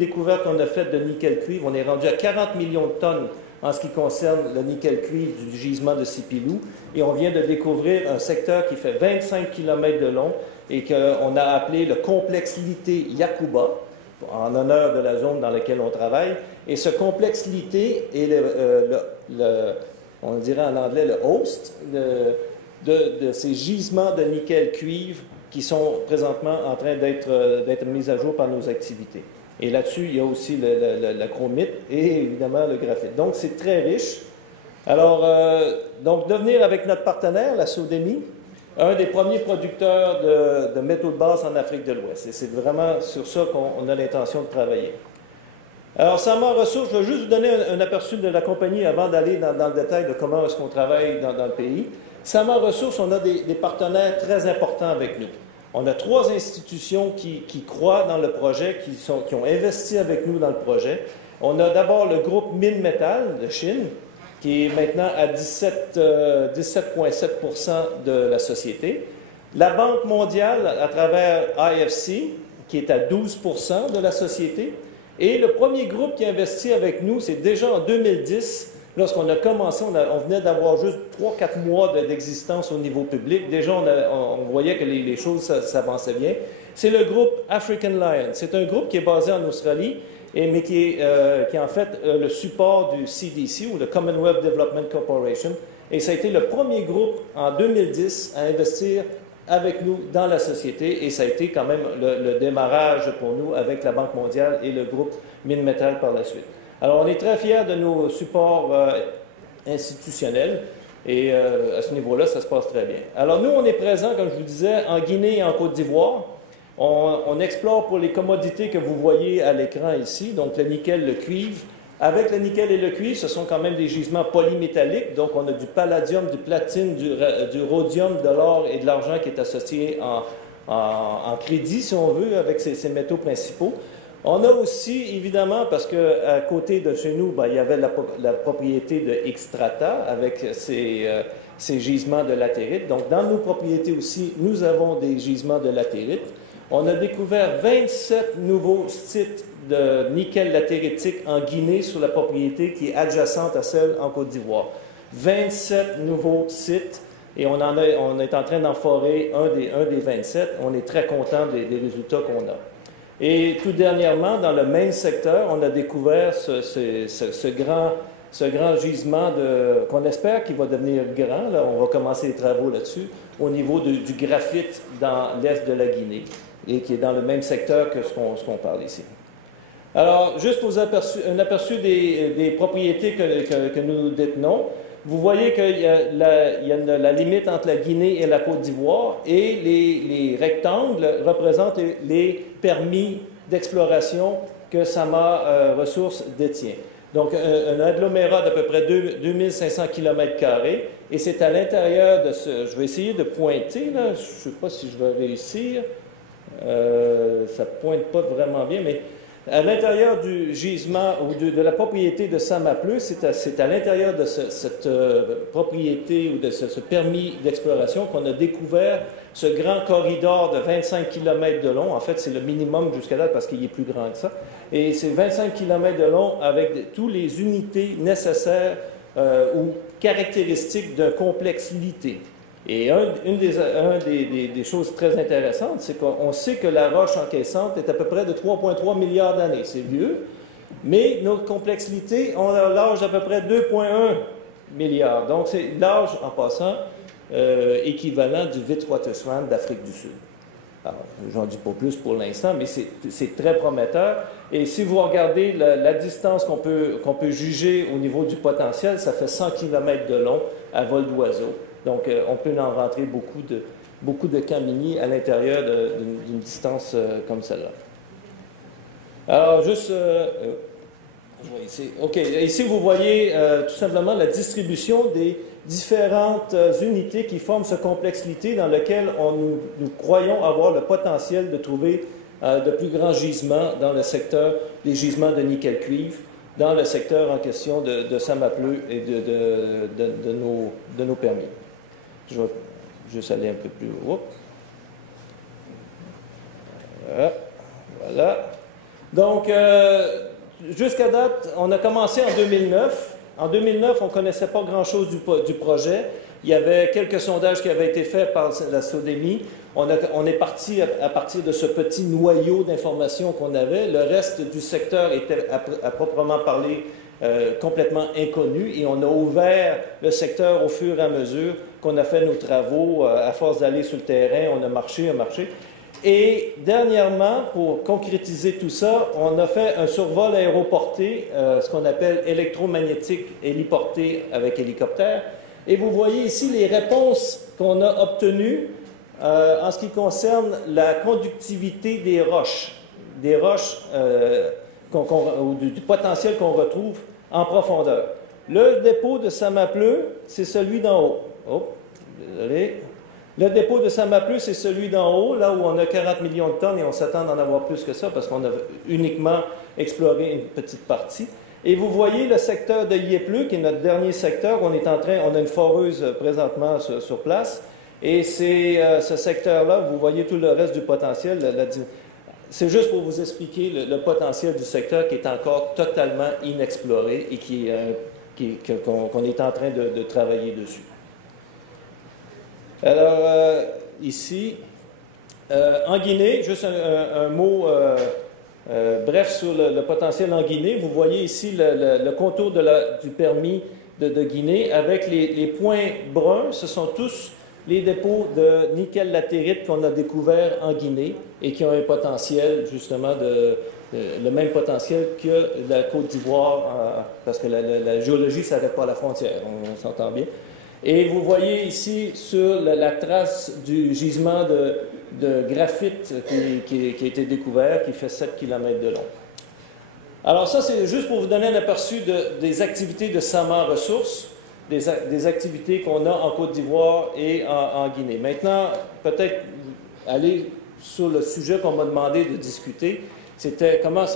découverte qu'on a faite de nickel-cuivre, on est rendu à 40 millions de tonnes en ce qui concerne le nickel-cuivre du gisement de Sipilou. Et on vient de découvrir un secteur qui fait 25 km de long et qu'on a appelé le complexe litté Yakuba, en honneur de la zone dans laquelle on travaille. Et ce complexe litté est on dirait en anglais le host de ces gisements de nickel-cuivre qui sont présentement en train d'être mis à jour par nos activités. Et là-dessus, il y a aussi la chromite et évidemment le graphite. Donc, c'est très riche. Alors, donc, devenir avec notre partenaire, la Sodemi, un des premiers producteurs de métaux de base en Afrique de l'Ouest. Et c'est vraiment sur ça qu'on a l'intention de travailler. Alors, Sama Ressources, je vais juste vous donner un aperçu de la compagnie avant d'aller dans le détail de comment est-ce qu'on travaille dans le pays. Sama Ressources, on a des partenaires très importants avec nous. On a 3 institutions qui croient dans le projet, qui ont investi avec nous dans le projet. On a d'abord le groupe Minmetal de Chine, qui est maintenant à 17,7% de la société. La Banque mondiale, à travers IFC, qui est à 12% de la société. Et le premier groupe qui a investi avec nous, c'est déjà en 2010, lorsqu'on a commencé, on venait d'avoir juste 3-4 mois d'existence au niveau public. Déjà, on voyait que les choses s'avançaient bien. C'est le groupe African Lion. C'est un groupe qui est basé en Australie, mais qui est en fait le support du CDC, ou le Commonwealth Development Corporation. Et ça a été le premier groupe en 2010 à investir avec nous dans la société, et ça a été quand même le démarrage pour nous avec la Banque mondiale et le groupe Minmetal par la suite. Alors, on est très fiers de nos supports institutionnels, et à ce niveau-là, ça se passe très bien. Alors, nous, on est présents, comme je vous disais, en Guinée et en Côte d'Ivoire. On explore pour les commodités que vous voyez à l'écran ici, donc le nickel, le cuivre. Avec le nickel et le cuivre, ce sont quand même des gisements polymétalliques, donc on a du palladium, du platine, du rhodium, de l'or et de l'argent qui est associé en crédit, si on veut, avec ces métaux principaux. On a aussi, évidemment, parce qu'à côté de chez nous, il y avait la propriété de Xstrata avec ces gisements de latérite. Donc, dans nos propriétés aussi, nous avons des gisements de latérite. On a découvert 27 nouveaux sites de nickel latéritique en Guinée sur la propriété qui est adjacente à celle en Côte d'Ivoire. 27 nouveaux sites, et on est en train d'en forer un des 27. On est très content des résultats qu'on a. Et tout dernièrement, dans le même secteur, on a découvert ce grand gisement qu'on espère qu'il va devenir grand. Là, on va commencer les travaux là-dessus, au niveau du graphite dans l'est de la Guinée, et qui est dans le même secteur que ce qu'on parle ici. Alors, juste pour un aperçu des propriétés que nous détenons, vous voyez qu'il y a la limite entre la Guinée et la Côte d'Ivoire, et les rectangles représentent les permis d'exploration que Sama Ressources détient. Donc, un agglomérat d'à peu près 2500 km², et c'est à l'intérieur de je vais essayer de pointer, là, je ne sais pas si je vais réussir, ça ne pointe pas vraiment bien, mais à l'intérieur du gisement ou de la propriété de Samapleu, c'est à l'intérieur de cette propriété ou de ce permis d'exploration qu'on a découvert ce grand corridor de 25 km de long. En fait, c'est le minimum jusqu'à là parce qu'il est plus grand que ça. Et c'est 25 km de long avec toutes les unités nécessaires ou caractéristiques d'un complexe litté. Et une des choses très intéressantes, c'est qu'on sait que la roche encaissante est à peu près de 3,3 milliards d'années. C'est vieux, mais nos complexités ont l'âge d'à peu près 2,1 milliards. Donc, c'est l'âge, en passant, équivalent du Witwatersrand d'Afrique du Sud. Alors, j'en dis pas plus pour l'instant, mais c'est très prometteur. Et si vous regardez la distance qu'on peut juger au niveau du potentiel, ça fait 100 km de long à vol d'oiseau. Donc, on peut en rentrer beaucoup de camps miniers à l'intérieur d'une distance comme celle-là. Alors, juste... ici. OK. Ici, vous voyez tout simplement la distribution des différentes unités qui forment ce complexe litté dans lequel nous croyons avoir le potentiel de trouver de plus grands gisements dans le secteur des gisements de nickel-cuivre, dans le secteur en question de Samapleu et de nos permis. Je vais juste aller un peu plus haut. Voilà. Donc, jusqu'à date, on a commencé en 2009. En 2009, on ne connaissait pas grand-chose du projet. Il y avait quelques sondages qui avaient été faits par la SODEMI. On est parti à partir de ce petit noyau d'informations qu'on avait. Le reste du secteur était, à proprement parler, complètement inconnu. Et on a ouvert le secteur au fur et à mesure qu'on a fait nos travaux. À force d'aller sur le terrain, on a marché. Et dernièrement, pour concrétiser tout ça, on a fait un survol aéroporté, ce qu'on appelle électromagnétique héliporté avec hélicoptère. Et vous voyez ici les réponses qu'on a obtenues en ce qui concerne la conductivité des roches ou du potentiel qu'on retrouve en profondeur. Le dépôt de Samapleu, c'est celui d'en haut. Oh, désolé. Le dépôt de Samapleu, c'est celui d'en haut, là où on a 40 millions de tonnes et on s'attend d'en avoir plus que ça parce qu'on a uniquement exploré une petite partie. Et vous voyez le secteur de Yépleu, qui est notre dernier secteur. On a une foreuse présentement sur place. Et c'est ce secteur-là, vous voyez tout le reste du potentiel. C'est juste pour vous expliquer le potentiel du secteur qui est encore totalement inexploré et qu'on est en train de travailler dessus. Alors, ici, en Guinée, juste un mot bref sur le potentiel en Guinée. Vous voyez ici le contour du permis de Guinée avec les points bruns. Ce sont tous les dépôts de nickel latérite qu'on a découverts en Guinée et qui ont un potentiel, justement, le même potentiel que la Côte d'Ivoire, parce que la géologie ne s'arrête pas à la frontière, on s'entend bien. Et vous voyez ici sur la trace du gisement de graphite qui a été découvert, qui fait 7 km de long. Alors ça, c'est juste pour vous donner un aperçu des activités de Sama Ressources, des activités qu'on a en Côte d'Ivoire et en Guinée. Maintenant, peut-être aller sur le sujet qu'on m'a demandé de discuter, c'était comment